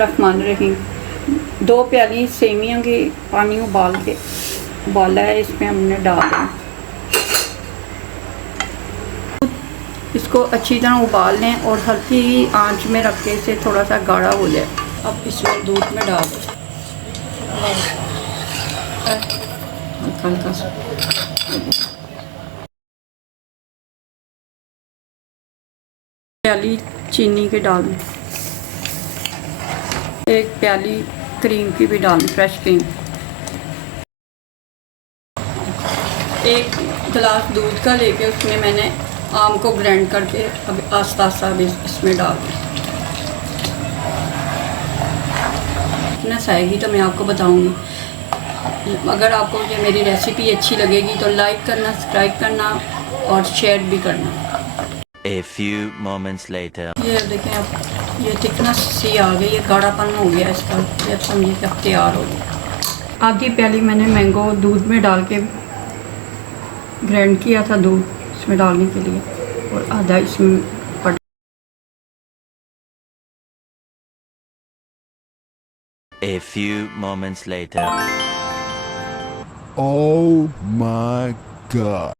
रहमान रहीम। 2 प्याली सेवियां के पानी उबाला है, इसमें हमने डाल दें। इसको अच्छी तरह उबाल लें और हल्की आंच में रख के इसे थोड़ा सा गाढ़ा हो जाए। अब इसमें दूध में डाल दें हल्का सा। प्याली चीनी के डाल दें, 1 प्याली क्रीम की भी डाल दें, फ्रेश क्रीम। 1 गिलास दूध का लेके उसमें मैंने आम को ग्राइंड करके अब आस्ता आस्ता इसमें डाल दें। थिकनेस आएगी तो मैं आपको बताऊंगी। अगर आपको ये मेरी रेसिपी अच्छी लगेगी तो लाइक करना, सब्सक्राइब करना और शेयर भी करना। A few moments later. ये देखें, अब ये थिकनेस सी आ गई, ये गाढ़ापन हो गया इसका। ये समझिए कि अब तैयार हो गया। आधी प्याली मैंने मैंगो दूध में डाल के ग्राइंड किया था दूध इसमें डालने के लिए, और आधा इसमें पड़। A few moments later. Oh my God.